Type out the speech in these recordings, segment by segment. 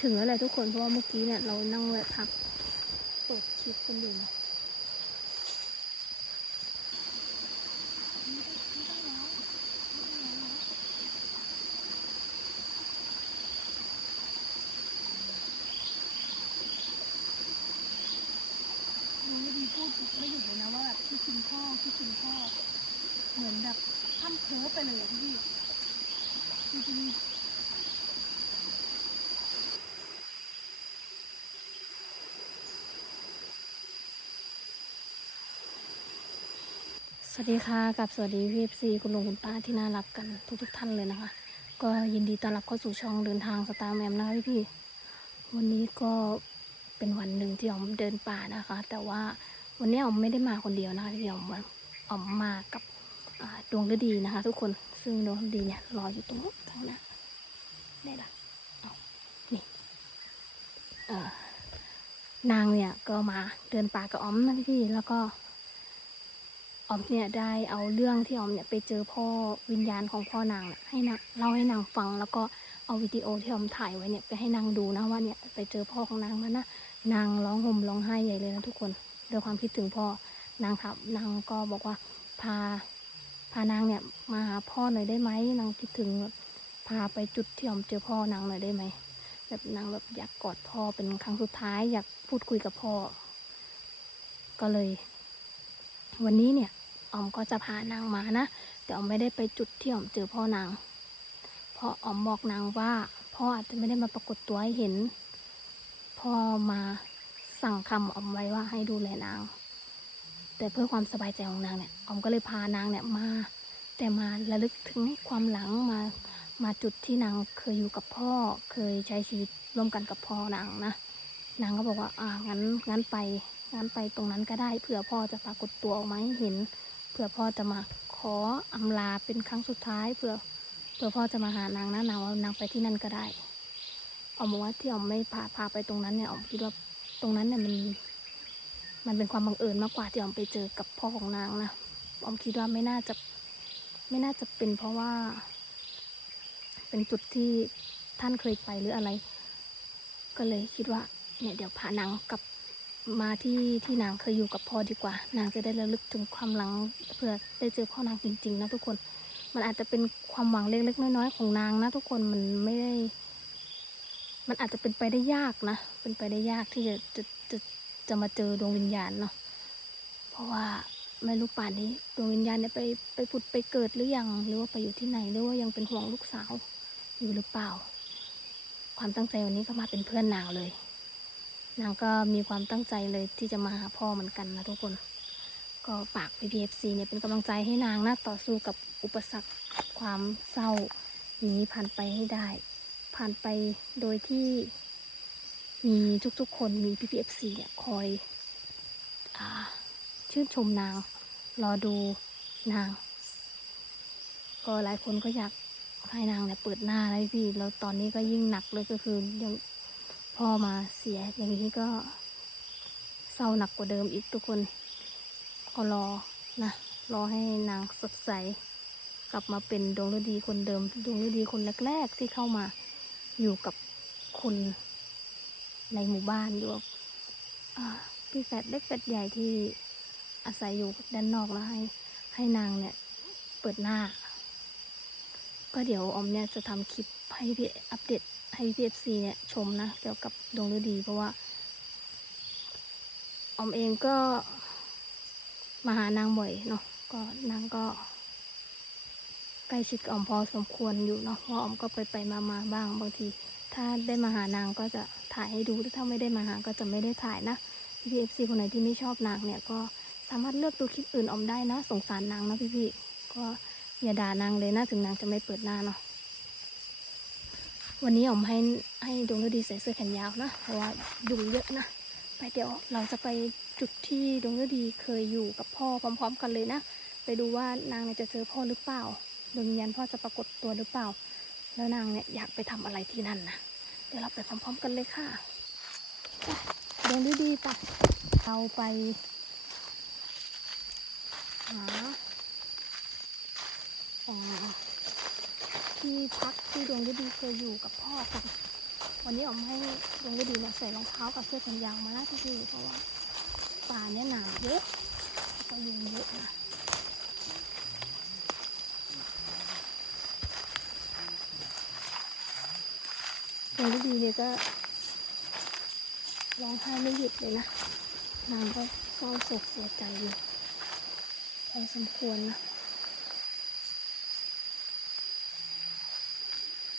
ถึงแล้วแหละทุกคนเพราะว่าเมื่อกี้เนี่ยเรานั่งแวะพักเปิดคลิปกันอยู่นะน้องไม่ดีพูดไม่หยุดเลยนะว่าแบบคิดถึงพ่อคิดถึงพ่อเหมือนแบบท่ำเพ้อไปเลยพี่จริงๆ สวัสดีค่ะกับสวัสดีพีเอฟซีคุณลุงคุณป้าที่น่ารักกันทุกทุกๆท่านเลยนะคะ ก็ยินดีต้อนรับเข้าสู่ช่องเดินทางสตาร์แมมนะคะพี่วันนี้ก็เป็นวันหนึ่งที่ออมเดินป่านะคะ แต่ว่าวันนี้ออมไม่ได้มาคนเดียวนะคะพี่ออมมาออมมากับดวงฤดีนะคะ ทุกคนซึ่งดวงฤดีเนี่ยรออยู่ตรงนู้นข้างหน้าได้ละเอานี่เออนางเนี่ยก็มาเดินป่ากับออมนะพี่ๆแล้วก็ ออมเนี่ยได้เอาเรื่องที่ออมเนี่ยไปเจอพ่อวิญญาณของพ่อนางเนี่ยให้นางเล่าให้นางฟัง แล้วก็เอาวิดีโอที่ออมถ่ายไว้เนี่ยไปให้นางดูนะว่าเนี่ยไปเจอพ่อของนางมานะนางร้องห่มร้องไห้ใหญ่เลยนะทุกคนด้วยความคิดถึงพ่อนางถามนางก็บอกว่าพาพานางเนี่ยมาหาพ่อหน่อยได้ไหมนางคิดถึงแบบพาไปจุดที่ออมเจอพ่อนางหน่อยได้ไหมแบบนางแบบอยากกอดพ่อเป็นครั้งสุดท้ายอยากพูดคุยกับพ่อ ก็เลย วันนี้เนี่ยออมก็จะพานางมานะ แต่ออมไม่ได้ไปจุดที่ออมเจอพ่อนาง เพราะออมบอกนางว่า พ่ออาจจะไม่ได้มาปรากฏตัวให้เห็น พ่อมาสั่งคำออมไว้ว่าให้ดูแลนาง แต่เพื่อความสบายใจของนางเนี่ยออมก็เลยพานางเนี่ยมา แต่มาระลึกถึงความหลังมามาจุดที่นางเคยอยู่กับพ่อเคยใช้ชีวิตร่วมกันกับพ่อนางนะนางก็บอกว่าอ่างั้นงั้นไป งั้นไปตรงนั้นก็ได้เผื่อพ่อจะปรากฏตัวออกมาให้เห็นเผื่อพ่อจะมาขออำลาเป็นครั้งสุดท้ายเผื่อเผื่อพ่อจะมาหานางนะนางว่านางไปที่นั่นก็ได้ออมบอกว่าที่ออมไม่พาพาไปตรงนั้นเนี่ยออมคิดว่าตรงนั้นเนี่ยมัน มันเป็นความบังเอิญมากกว่าที่ออมไปเจอกับพ่อของนางนะออมคิดว่าไม่น่าจะไม่น่าจะเป็นเพราะว่า เป็นจุดที่ท่านเคยไปหรืออะไร ก็เลยคิดว่า เนี่ยเดี๋ยวพานางกลับ มาที่ที่นางเคยอยู่กับพ่อดีกว่า นางจะได้ระลึกถึงความหลังเพื่อได้เจอพ่อนางจริงๆนะทุกคน มันอาจจะเป็นความหวังเล็กๆน้อยๆของนางนะทุกคนมันไม่ได้ มันอาจจะเป็นไปได้ยากนะ เป็นไปได้ยากที่จะจะจะจะมาเจอดวงวิญญาณเนาะเพราะว่าไม่รู้ป่านนี้ดวงวิญญาณเนี่ยไปไปผุดไปเกิดหรือยังหรือว่าไปอยู่ที่ไหนหรือว่ายังเป็นห่วงลูกสาวอยู่หรือเปล่า ความตั้งใจวันนี้ก็มาเป็นเพื่อนนางเลย นางก็มีความตั้งใจเลยที่จะมาหาพ่อเหมือนกันนะทุกคน ก็ฝาก PPFC เนี่ยเป็นกำลังใจให้นางนะต่อสู้กับอุปสรรคความเศร้านี้ผ่านไปให้ได้ ผ่านไปโดยที่มีทุกๆคนมี PPFC เนี่ยคอยอชื่นชมนาง รอดูนาง ก็หลายคนก็อยากให้นางเนี่ยเปิดหน้าเลยพี่แล้วตอนนี้ก็ยิ่งหนักเลยก็คือยัง พ่อมาเสียอย่างนี้ก็เศร้าหนักกว่าเดิมอีกทุกคน ก็รอนะรอให้นางสดใส กลับมาเป็นดวงฤดีคนเดิมดวงฤดีคนแรกๆที่เข้ามาอยู่กับคนในหมู่บ้านอยู่กับพี่แฟดเล็กแฟดใหญ่ที่อาศัยอยู่ด้านนอกแล้วให้ให้นางเนี่ยเปิดหน้า ก็เดี๋ยวออมเนี่ยจะทำคลิปให้พี่อัปเดต ให้พี่เอฟซีเนี่ยชมนะเกี่ยวกับดวงฤดี เพราะว่าออมเองก็มาหานางบ่อยเนาะก็นางก็ใกล้ชิดกับออมพอสมควรอยู่เนาะเพราะออมก็ไปไปมามาบ้างบางที ถ้าได้มาหานางก็จะถ่ายให้ดูถ้าไม่ได้มาหาก็จะไม่ได้ถ่ายนะพี่เอฟซีคนไหนที่ไม่ชอบนางเนี่ยก็สามารถเลือกดูคลิปอื่นออมได้นะ สงสารนางนะพี่ๆก็อย่าด่านางเลยนะถึงนางจะไม่เปิดหน้าเนาะ วันนี้ผมให้ให้ดวงฤดีใส่เสื้อแขนยาวนะ เพราะว่ายุงเยอะนะ ไปเดี๋ยวเราจะไปจุดที่ดวงฤดีเคยอยู่กับพ่อพร้อม ๆ กันเลยนะ ไปดูว่านางจะเจอพ่อหรือเปล่าดวงวิญญาณพ่อจะปรากฏตัวหรือเปล่า แล้วนางเนี่ยอยากไปทำอะไรที่นั่นนะเดี๋ยวเราไปพร้อม ๆ กันเลยค่ะดวงฤดีปะเราไปหาอ่า ที่พักที่ดวงฤดีเคยอยู่กับพ่อกันวันนี้ออมให้ดวงฤดีเนี่ยใส่รองเท้ากับเสื้อแขนยาวมานะพี่ๆเพราะว่าป่าเนี่ยหนาวเยอะก็ยุงเยอะนะดวงฤดีเนี่ยก็ร้องไห้ไม่หยุดเลยนะนางก็เศร้าโศกเสียใจอยู่พอสมควรนะ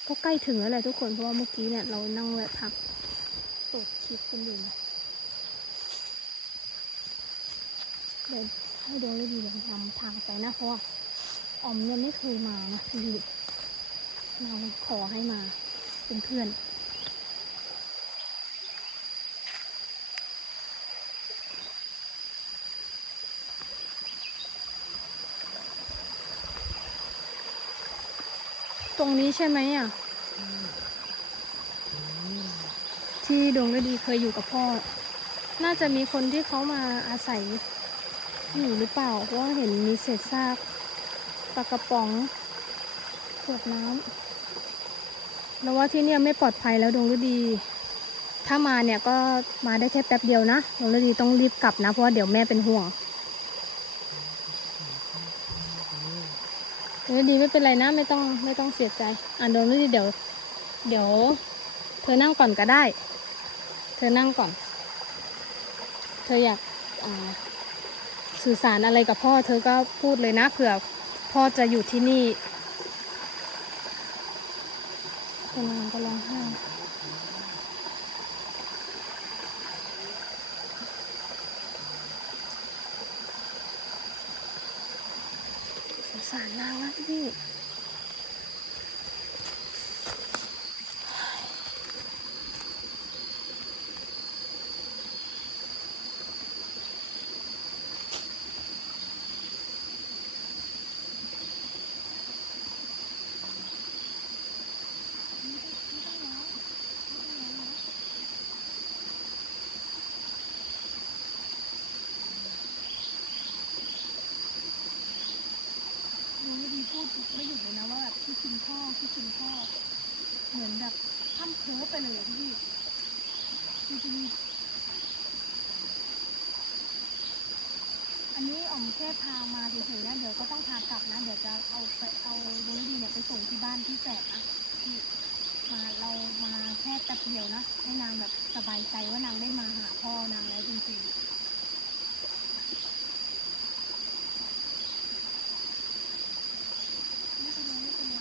ก็ใกล้ถึงแล้วแหละทุกคนเพราะว่าเมื่อกี้เนี่ยเรานั่งแวะพักตดคลิปกันอยู่เดี๋ยวให้ดวงฤดีเดี๋ยนำทางไปนะเพราะว่าออมยังไม่เคยมานะคือเราขอให้มาเป็นเพื่อน ตรงนี้ใช่ไหมอะ ที่ดวงฤดีเคยอยู่กับพ่อ น่าจะมีคนที่เขามาอาศัยอยู่หรือเปล่า เพราะว่าเห็นมีเศษซากปลากระป๋องขวดน้ำแล้วว่าที่เนี่ยไม่ปลอดภัยแล้วดวงฤดี ถ้ามาเนี่ยก็มาได้แค่แป๊บเดียวนะดวงฤดีต้องรีบกลับนะ เพราะว่าเดี๋ยวแม่เป็นห่วง ดวงฤดีไม่เป็นไรนะ ไม่ต้องไม่ต้องเสียใจ อะดวงฤดีเดี๋ยว เดี๋ยว เธอนั่งก่อนก็ได้ เธอนั่งก่อน เธออยากสื่อสารอะไรกับพ่อ เธอก็พูดเลยนะเผื่อพ่อจะอยู่ที่นี่เป็นนางก็ร้องไห้สงสาร นางนะพี่ น้องดีพูดไม่หยุดเลยนะว่าแบบคิดถึง พ่อคิดถึงพ่อเหมือนแบบท่ำเพ้อไปเลยอะพี่จริงๆอันนี้อ๋อมแค่พามาเฉยๆนะเดี๋ยวก็ต้องพากลับนะเดี๋ยวจะเอาไปเอาดวงดีเนี่ยไปส่งที่บ้านที่แสกนะที่มาเรามาแค่แป๊บเดียวนะให้นางแบบสบายใจว่านางได้มาหาพ่อนางแล้วจริงๆ ไม่เป็นไรไม่เป็นไร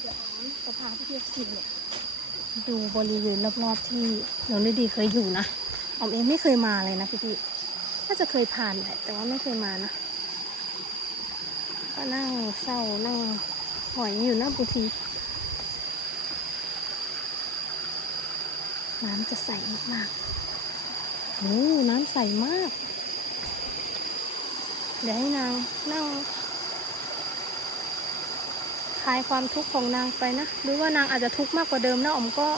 เดี๋ยวอ๋อม จะพาพี่เทียบสิเนี่ยดูบริเวณรอบๆที่หนูฤดีเคยอยู่นะออมเองไม่เคยมาเลยนะพี่พี่น่าจะเคยผ่านแหละแต่ว่าไม่เคยมานะ ก็นั่งเศร้านั่งหอยอยู่หน้าบุทีน้ำจะใสมากๆโอ้น้ำใสมาก เดี๋ยวให้นางนั่ง คลายความทุกข์ของนางไปนะ หรือว่านางอาจจะทุกข์มากกว่าเดิมนะอ๋อมก็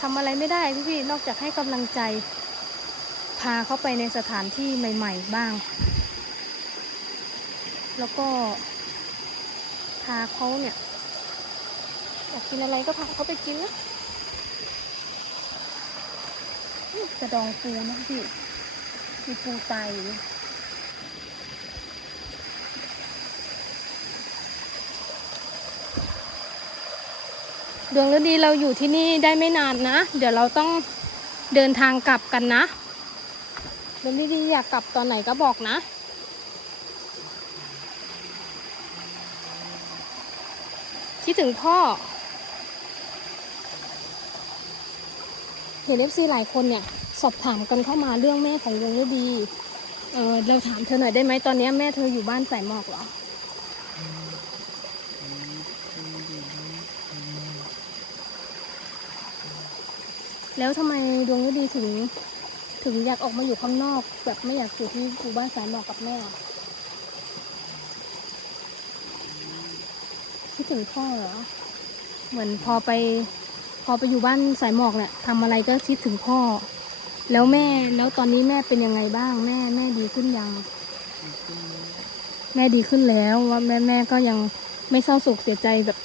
ทำอะไรไม่ได้พี่ๆนอกจากให้กำลังใจ พาเขาไปในสถานที่ใหม่ ๆ บ้าง แล้วก็พาเขาเนี่ยอยากกินอะไรก็พาเขาไปกินนะกระดองปูนะพี่มีปูตายอยู่ ดวงฤดีเราอยู่ที่นี่ได้ไม่นานนะ เดี๋ยวเราต้องเดินทางกลับกันนะดวงฤดีอยากกลับตอนไหนก็บอกนะคิดถึงพ่อ เห็นเอฟซีหลายคนเนี่ย สอบถามกันเข้ามาเรื่องแม่ของดวงฤดี เออเราถามเธอหน่อยได้ไหมตอนนี้แม่เธออยู่บ้านสายหมอกเหรอ แล้วทำไมดวงฤดีถึง ถึงอยากออกมาอยู่ข้างนอก แบบไม่อยากอยู่ที่หมู่บ้านสายหมอกกับแม่คิดถึงพ่อเหรอเหมือนพอไป พอไปอยู่บ้านสายหมอกเนี่ยทำอะไรก็คิดถึงพ่อ แล้วแม่แล้วตอนนี้แม่เป็นยังไงบ้าง แม่แม่ดีขึ้นยัง แม่ดีขึ้นแล้วว่าแม่แม่ก็ยังไม่เศร้าโศกเสียใจแบบ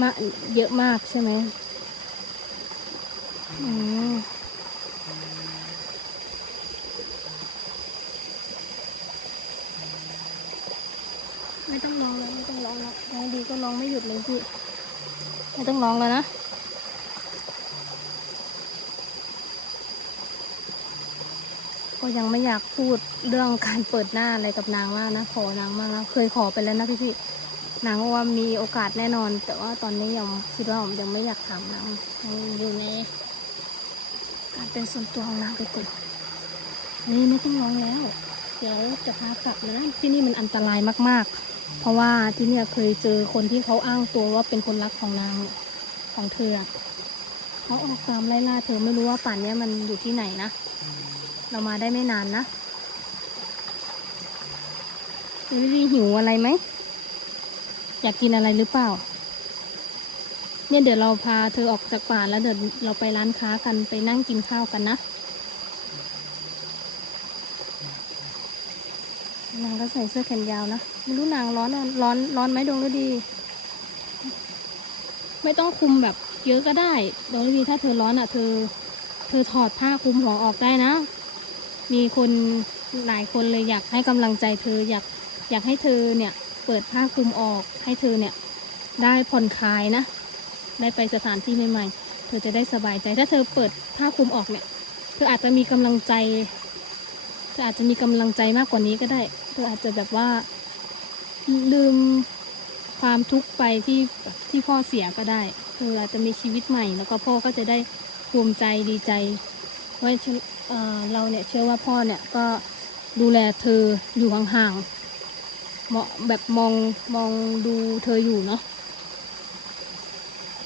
มาเยอะมากใช่ไหม ไม่ต้องร้องแล้วไม่ต้องร้องแล้วร้องดีก็ร้องไม่หยุดเลยพี่ไม่ต้องร้องแล้วนะก็ยังไม่อยากพูดเรื่องการเปิดหน้าอะไรกับนางมากนะ ขอนางมากนะเคยขอไปแล้วนะพี่พี่นางว่ามีโอกาสแน่นอน แต่ว่าตอนนี้ยังคิดว่าผมยังไม่อยากถามนางอยู่ใน เป็นส่วนตัวของนางไปก่อนนี่ไม่ต้องร้องแล้ว เดี๋ยวจะพากลับนะ ที่นี่มันอันตรายมากๆ เพราะว่าที่เนี่ยเคยเจอคนที่เขาอ้างตัวว่าเป็นคนรักของนางของเธออะเขาออกตามไล่ล่าเธอไม่รู้ว่าป่านนี้มันอยู่ที่ไหนนะ เรามาได้ไม่นานนะลิลี่หิวอะไรไหม อยากกินอะไรหรือเปล่า เนี่ยเดี๋ยวเราพาเธอออกจากป่าแล้วเดี๋ยวเราไปร้านค้ากันไปนั่งกินข้าวกันนะนางก็ใส่เสื้อแขนยาวนะไม่รู้นางร้อนร้อนร้อนไหมดวงฤดี ไม่ต้องคุมแบบเยอะก็ได้ดวงฤดีถ้าเธอร้อนอะเธอ เธอถอดผ้าคลุมหัวออกได้นะ มีคนหลายคนเลยอยากให้กำลังใจเธออยากอยากให้เธอเนี่ย เปิดผ้าคลุมออกให้เธอเนี่ย ได้ผ่อนคลายนะ ได้ไปสถานที่ใหม่ๆ เธอจะได้สบายใจ ถ้าเธอเปิดผ้าคลุมออกเนี่ย เธออาจจะมีกำลังใจ เธออาจจะมีกำลังใจมากกว่านี้ก็ได้ เธออาจจะแบบว่า ลืมความทุกข์ไปที่ที่พ่อเสียก็ได้ เธออาจจะมีชีวิตใหม่ แล้วก็พ่อก็จะได้ภูมิใจดีใจว่าเเราเนี่ยเชื่อว่าพ่อเนี่ยก็ดูแลเธออยู่ห่างๆเหมาะแบบมองมองดูเธออยู่เนาะ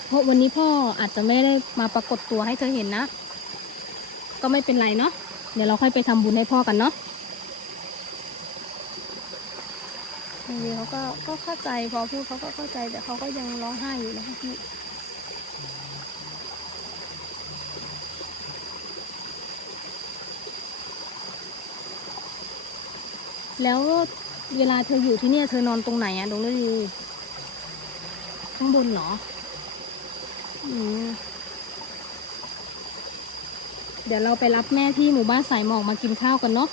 เพราะวันนี้พ่ออาจจะไม่ได้มาปรากฏตัวให้เธอเห็นนะ ก็ไม่เป็นไรเนาะ เดี๋ยวเราค่อยไปทำบุญให้พ่อกันเนาะบางทีเขาก็ก็เข้าใจพอพูดเขาก็เข้าใจแต่เขาก็ยังร้องไห้อยู่นะคะพี่แล้วเวลาเธออยู่ที่เนี่ยเธอนอนตรงไหนอะดงฤดีข้างบนเหรออืม เดี๋ยวเราไปรับแม่ที่หมู่บ้านสายหมอกมากินข้าวกันเนาะ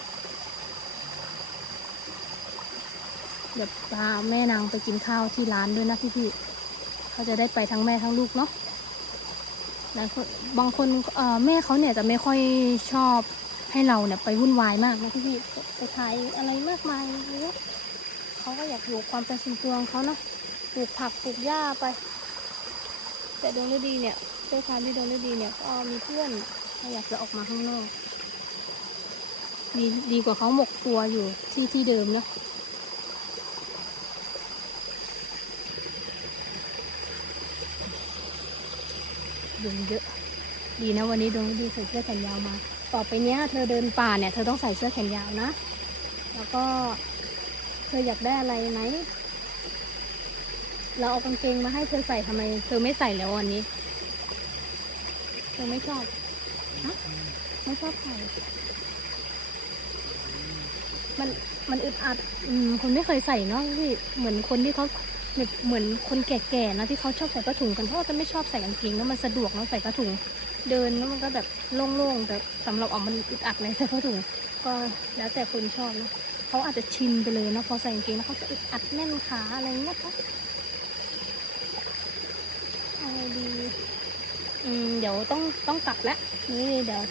เดี๋ยวพาแม่นางไปกินข้าวที่ร้านด้วยนะพี่ๆเขาจะได้ไปทั้งแม่ทั้งลูกเนาะหลายคนบางคนเอ่อแม่เขาเนี่ยจะไม่ค่อยชอบให้เราเนี่ยไปวุ่นวายมากนะพี่พี่ไปถ่ายอะไรมากมายเยอะเขาก็อยากอยู่ความเป็นส่วนตัวของเขาเนาะปลูกผักปลูกหญ้าไป แต่ดวงฤดีเนี่ยด้วยความที่ดวงฤดีเนี่ยก็มีเพื่อนเขาอยากจะออกมาข้างนอก ดีดีกว่าเขาหมกตัวอยู่ที่ที่เดิมนะยุงเยอะ ดีนะวันนี้ดวงฤดีใส่เสื้อแขนยาวมา ต่อไปเนี้ยเธอเดินป่าเนี่ยเธอต้องใส่เสื้อแขนยาวนะ แล้วก็ เธออยากได้อะไรไหม เราเอากางเกงมาให้เธอใส่ทำไม เธอไม่ใส่แล้ววันนี้ เธอไม่ชอบฮะไม่ชอบใส่มันมันอึดอัด อืมคนไม่เคยใส่เนาะพี่เหมือนคนที่เขาเหมือนคนแก่ๆนะที่เขาชอบใส่ผ้าถุงกันเพราะว่าจะไม่ชอบใส่กางเกงแล้วมันสะดวกเนาะใส่ผ้าถุง เดินแล้วมันก็แบบโล่งๆแต่สำหรับออกมันอึดอัดเลยใส่ผ้าถุงก็แล้วแต่คนชอบนะเขาอาจจะชินไปเลยนะพอใส่กางเกงแล้วเขาจะอึดอัดแน่นขาอะไรเงี้ยค่ะอะ ไรดีอืมเดี๋ยวต้องต้องกลับแล้วนี่เดี๋ยว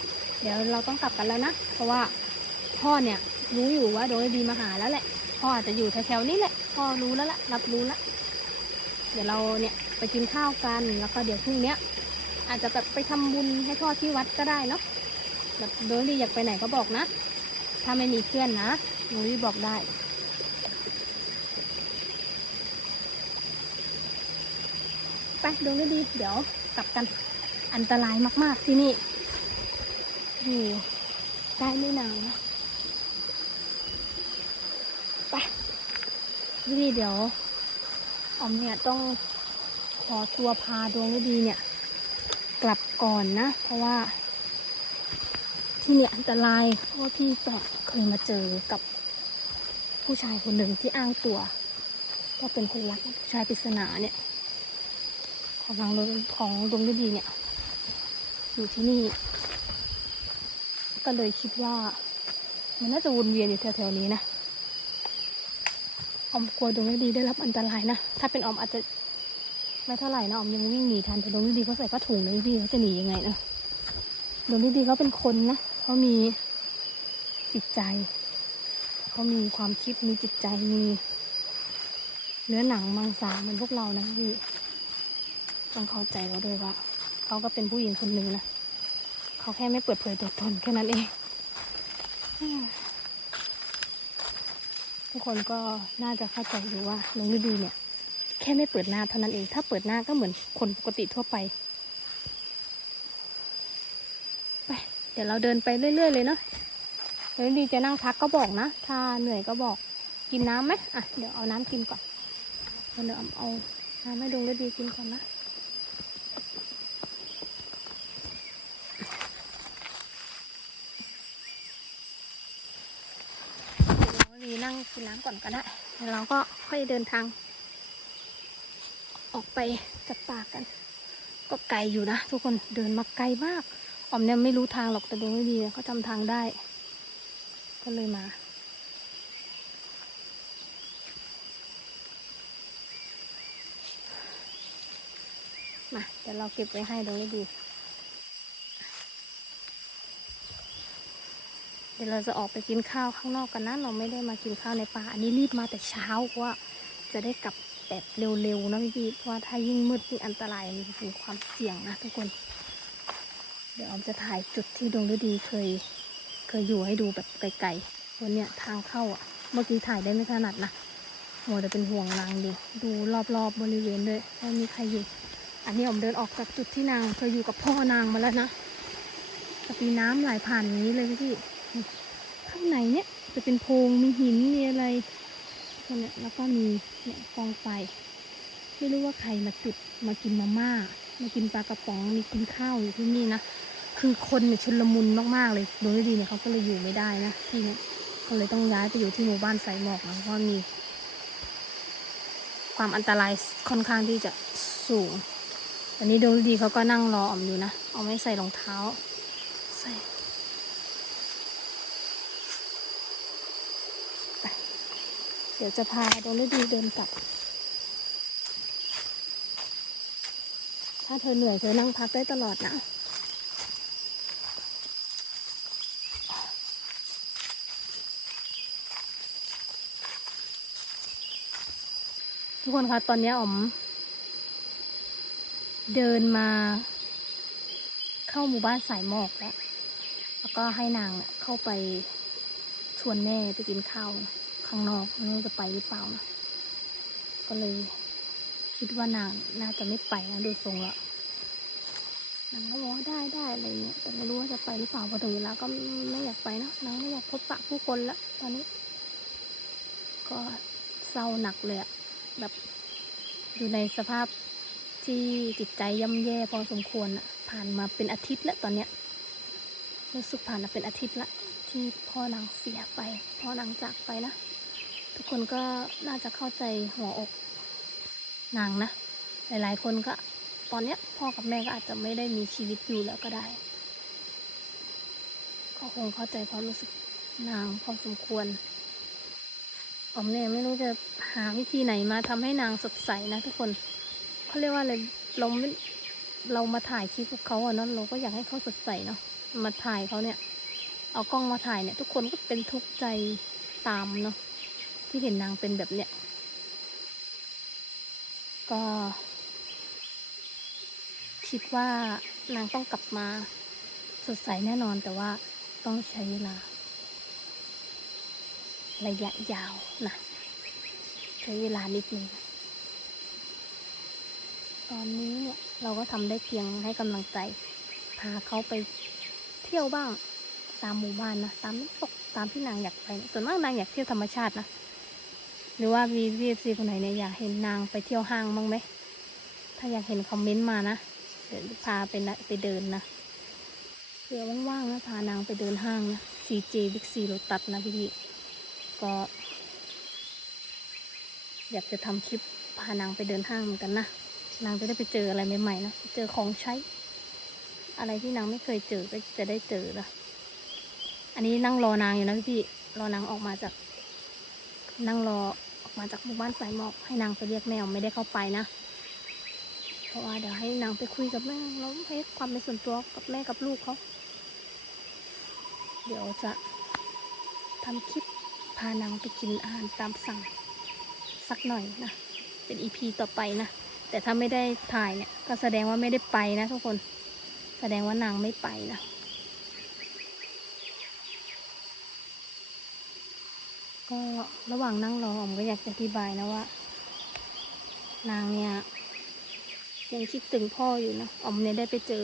เดี๋ยวเราต้องกลับกันแล้วนะเพราะว่าพ่อเนี่ยรู้อยู่ว่าโดยดีมาหาแล้วแหละพ่ออาจจะอยู่แถวๆนี้แหละพ่อรู้แล้วละรับรู้แล้วเดี๋ยวเราเนี่ยไปกินข้าวกันแล้วก็เดี๋ยวพรุ่งนี้อาจจะแบบไปทำบุญให้พ่อที่วัดก็ได้เนาะแบบโดยดีอยากไปไหนก็บอกนะ ถ้าไม่มีเพื่อนนะโดยดีบอกได้ ไปดูไม่ดี เดี๋ยวกลับกันอันตรายมาก ๆ ที่นี่อยู่ได้ไม่นานนะไปนี่เดี๋ยวอมเนี่ยต้องขอตัวพาดวงฤดีเนี่ย กลับก่อนนะ เพราะว่า ที่เนี่ยอันตรายเพราะพี่ก็เคยมาเจอกับผู้ชายคนหนึ่งที่อ้างตัวว่าเป็นคนรักผู้ชายปริศนาเนี่ย ของทางของดวงฤดีเนี่ย อยู่ที่นี่ ก็เลยคิดว่า มันน่าจะวนเวียนอยู่แถวๆนี้นะออมกลัวดวงฤดีได้รับอันตรายนะ ถ้าเป็นออมอาจจะไม่เท่าไหร่นะออมยังวิ่งหนีทันแต่ดวงฤดีเขาใส่ผ้าถุงนะพี่เขาจะหนียังไงนะดวงฤดีเขาเป็นคนนะเขามีจิตใจเขามีความคิดมีจิตใจมีเนื้อหนังมังสาเหมือนพวกเรานะพี่ ต้องเข้าใจเขาด้วยว่าเขาก็เป็นผู้หญิงคนหนึ่งนะเขาแค่ไม่เปิดเผยตัวตนแค่นั้นเอง ทุกคนก็น่าจะเข้าใจอยู่ว่าน้องฤดีเนี่ย แค่ไม่เปิดหน้าเท่านั้นเอง ถ้าเปิดหน้าก็เหมือนคนปกติทั่วไปไปเดี๋ยวเราเดินไปเรื่อย ๆ เลยเนาะน้องฤดีจะนั่งพักก็บอกนะ ถ้าเหนื่อยก็บอก กินน้ำไหมอะ เดี๋ยวเอาน้ำกินก่อนเดี๋ยวเอาเอาน้ำให้ดวงฤดีกินก่อนนะ เดี๋ยวรีนั่ง กินน้ำก่อนก็ได้แล้วเราก็ค่อยเดินทาง ออกไปจากป่ากัน ก็ไกลอยู่นะทุกคนเดินมาไกลมากออมเนี่ยไม่รู้ทางหรอกแต่ดวงไม่ดีเขาจำทางได้ ก็เลยมามาเดี๋ยวเราเก็บไว้ให้ดวงไม่ดี เดี๋ยวเราจะออกไปกินข้าวข้างนอกกันนะ เราไม่ได้มากินข้าวในป่า อันนี้รีบมาแต่เช้าเพราะว่าจะได้กลับแบบเร็วๆนะพี่เพราะว่าถ้ายิ่งมืดนี่อันตรายมันมีความเสี่ยงนะทุกคน เดี๋ยวออมจะถ่ายจุดที่ดวงฤดีเคย เคยอยู่ให้ดูแบบไกลๆวันเนี้ยทางเข้าอะ เมื่อกี้ถ่ายได้ไม่ถนัดนะมัวแต่เป็นห่วงนางดิดูรอบๆบบริเวณด้วยว่ามีใครอยู่ อันนี้ออมเดินออกจากจุดที่นางเคยอยู่กับพ่อนางมาแล้วนะแต่มีน้ำไหลผ่านนี้เลยพี่ ข้างในเนี่ยจะเป็นโพรงมีหินมีอะไรตัวเนี่ยแล้วก็มีเนี่ยกองไฟไม่รู้ว่าใครมาจุดมากินมาม่ามากินปลากระป๋องมีกินข้าวอยู่ที่นี่นะคือคนเนี่ยชุลมุนมากๆเลยโดยดีเนี่ยเขาก็เลยอยู่ไม่ได้นะที่เนี่ยก็เลยต้องย้ายไปอยู่ที่หมู่บ้านสายหมอกนะเพราะว่ามี ความอันตรายค่อนข้างที่จะสูงอันนี้โดยดีเขาก็นั่งรอออมอยู่นะเอาไม่ใส่รองเท้า ใส่ ดี๋ยวจะพาดวงฤดีเดินกลับ ถ้าเธอเหนื่อยเธอนั่งพักได้ตลอดนะทุกคนคะตอนนี้อ๋อม เดินมา เข้าหมู่บ้านสายหมอกแล้ว แล้วก็ให้นางเข้าไปชวนแม่ไปกินข้าวนะ ข้างนอกไม่รู้จะไปหรือเปล่านะก็เลย คิดว่านางน่าจะไม่ไปนะดูทรงแล้วนางก็บอกว่าได้ได้อะไรเงี้ยแต่ไม่รู้ว่าจะไปหรือเปล่าพอถึงเวลาก็ไม่อยากไปนะนางไม่อยากพบปะผู้คนละตอนนี้ ก็เศร้าหนักเลยอะแบบอยู่ในสภาพที่จิตใจย่ำแย่พอสมควรอะผ่านมาเป็นอาทิตย์แล้วตอนเนี้ยรู้สึกผ่านมาเป็นอาทิตย์ละที่พ่อนางเสียไปพ่อนางจากไปนะ ทุกคนก็น่าจะเข้าใจหัวอกนางนะ หลายๆ คนก็ ตอนเนี้ยพ่อกับแม่ก็อาจจะไม่ได้มีชีวิตอยู่แล้วก็ได้ ก็คงเข้าใจความรู้สึกนางพอสมควรอมเนี่ยไม่รู้จะหาวิธีไหนมาทำให้นางสดใสนะทุกคนเขาเรียกว่าอะไรเราไม่เรามาถ่ายคลิปเขาอะเนาะเราก็อยากให้เขาสดใสเนาะมาถ่ายเขาเนี่ย เอากล้องมาถ่ายเนี่ย ทุกคนก็เป็นทุกข์ใจตามเนาะ ที่เห็นนางเป็นแบบเนี้ย ก็ คิดว่านางต้องกลับมาสดใสแน่นอนแต่ว่าต้องใช้เวลา ระยะยาวนะใช้เวลานิดนึงตอนนี้เนี่ยเราก็ทำได้เพียงให้กำลังใจ พาเขาไปเที่ยวบ้าง ตามหมู่บ้านนะ ตามน้ำตกตามที่นางอยากไป ส่วนมากนางอยากเที่ยวธรรมชาตินะ หรือว่ามีวีเอฟซีคนไหนเนี่ยอยากเห็นนางไปเที่ยวห้างบ้างไหม ถ้าอยากเห็นคอมเมนต์มานะ เดี๋ยวพาไปนะไปเดินนะเผื่อว่างๆนะพานางไปเดินห้างนะ CJ Big C รถตัดนะพี่ๆก็ อยากจะทำคลิปพานางไปเดินห้างเหมือนกันนะ นางจะได้ไปเจออะไรใหม่ๆนะเจอของใช้ อะไรที่นางไม่เคยเจอก็จะได้เจอนะอันนี้นั่งรอนางอยู่นะพี่ๆรอนางออกมาจากนั่งรอ ออกมาจากหมู่บ้านสายหมอก ให้นางไปเรียกแมวไม่ได้เข้าไปนะ เพราะว่าเดี๋ยวให้นางไปคุยกับแม่แล้วให้ความเป็นส่วนตัวกับแม่กับลูกเขาเดี๋ยวจะทำคลิปพานางไปกินอาหารตามสั่งสักหน่อยนะ เป็นอีพีต่อไปนะ แต่ถ้าไม่ได้ถ่ายเนี่ยก็แสดงว่าไม่ได้ไปนะทุกคน แสดงว่านางไม่ไปนะ ก็ระหว่างนั่งรอผมก็อยากจะอธิบายนะว่า นางเนี่ยยังคิดถึงพ่ออยู่นะอมเนี่ยได้ไปเจอ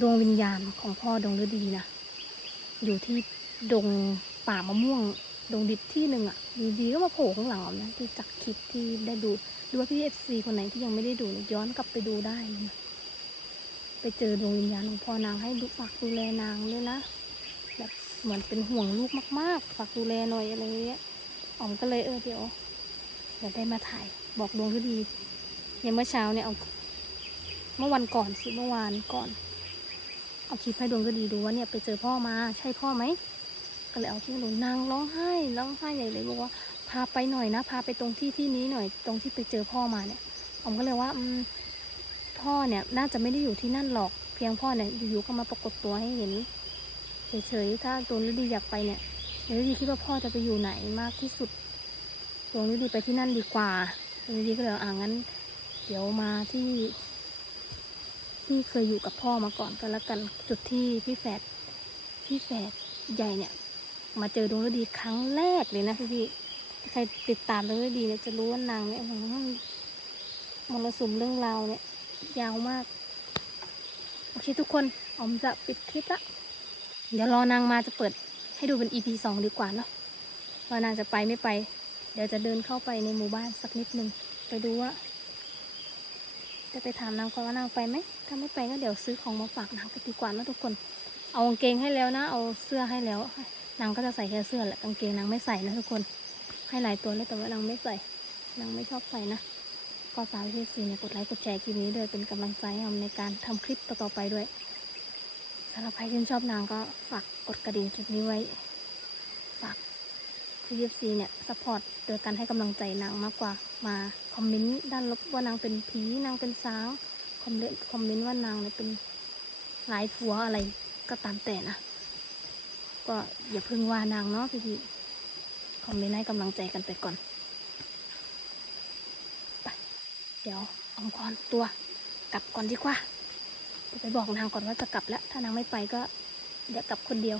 ดวงวิญญาณของพ่อดวงฤดีนะอยู่ที่ดงป่ามะม่วงดงดิบที่หนึ่งอะอยู่ดีก็มาโผล่ข้างหลังอมนะที่จากคลิปที่ได้ดูหรือว่าพี่เอฟซีคนไหนที่ยังไม่ได้ดูเนี่ยย้อนกลับไปดูได้นะไปเจอดวงวิญญาณของพ่อนางให้ดูฝากดูแลนางเลยนะ เหมือนเป็นห่วงลูกมาก ๆ ฝากดูแลหน่อยอะไรเงี้ยออมก็เลยเออเดี๋ยวเดี๋ยวได้มาถ่ายบอกดวงฤดีเนี่ยเมื่อเช้าเนี่ยเอาเมื่อวันก่อนสิเมื่อวานก่อน เอาคลิปให้ดวงฤดีดูว่าเนี่ยไปเจอพ่อมาใช่พ่อไหมก็เลยเอาคลิปหนูนางร้องไห้ร้องไห้ใหญ่เลยบอกว่าพาไปหน่อยนะ พาไปตรงที่ที่นี้หน่อยตรงที่ไปเจอพ่อมาเนี่ยผมก็เลยว่าพ่อเนี่ยน่าจะไม่ได้อยู่ที่นั่นหรอก เพียงพ่อเนี่ยอยู่ๆก็มาปรากฏตัวให้เห็น เฉยๆ ถ้าดวฤดีอยากไปเนี่ยฤดีคิดว่าพ่อจะไปอยู่ไหนมากที่สุดดวงฤดีไปที่นั่นดีกว่าฤดีก็เลยอ่างั้น เดี๋ยวมาที่ ที่เคยอยู่กับพ่อมาก่อนก็แล้วกันจุดที่พี่แฝดพี่แฝดใหญ่เนี่ย มาเจอดวงฤดีครั้งแรกเลยนะพี่พี่ใครติดตามดวงฤดีเนี่ยจะรู้ว่านางเนี่ยโอ้โหมรสุมเรื่องราวเนี่ย ยาวมาก โอเคทุกคนออมจะปิดคลิปละ เดี๋ยวรอนางมาจะเปิดให้ดูเป็น EP สองดีกว่าเนาะว่านางจะไปไม่ไป เดี๋ยวจะเดินเข้าไปในหมู่บ้านสักนิดหนึ่งไปดูว่า จะไปถามนางก่อนว่านางไปไหมถ้าไม่ไปก็เดี๋ยวซื้อของมาฝากนางกันดีกว่านะทุกคน เอากางเกงให้แล้วนะ เอาเสื้อให้แล้ว นางก็จะใส่แค่เสื้อแหละกางเกงนางไม่ใส่นะทุกคน ให้หลายตัวเลยแต่ว่านางไม่ใส่ นางไม่ชอบใส่นะก็ฝากพี่ซีเนี่ยกดไลค์กดแชร์คลิปนี้ด้วยเป็นกำลังใจให้ออมในการทำคลิปต่อๆไปด้วย สำหรับใครที่ชอบนางก็ฝากกดกระดิ่งคลิปนี้ไว้ ฝากพี่ซีเนี่ยสปอร์ตโดยการให้กำลังใจนางมากกว่ามาคอมเมนต์ด้านลบว่านางเป็นผีนางเป็นสางคอมเมนต์คอมเมนต์ว่านางเนี่ยเป็นหลายผัวอะไรก็ตามแต่นะ ก็อย่าเพิ่งว่านางเนาะพี่ๆคอมเมนต์ให้กำลังใจกันไปก่อนไปเดี๋ยวอมก่อนตัวกลับก่อนดีกว่า ไปบอกนางก่อนว่าจะกลับแล้ว ถ้านางไม่ไปก็เดี๋ยวกลับคนเดียว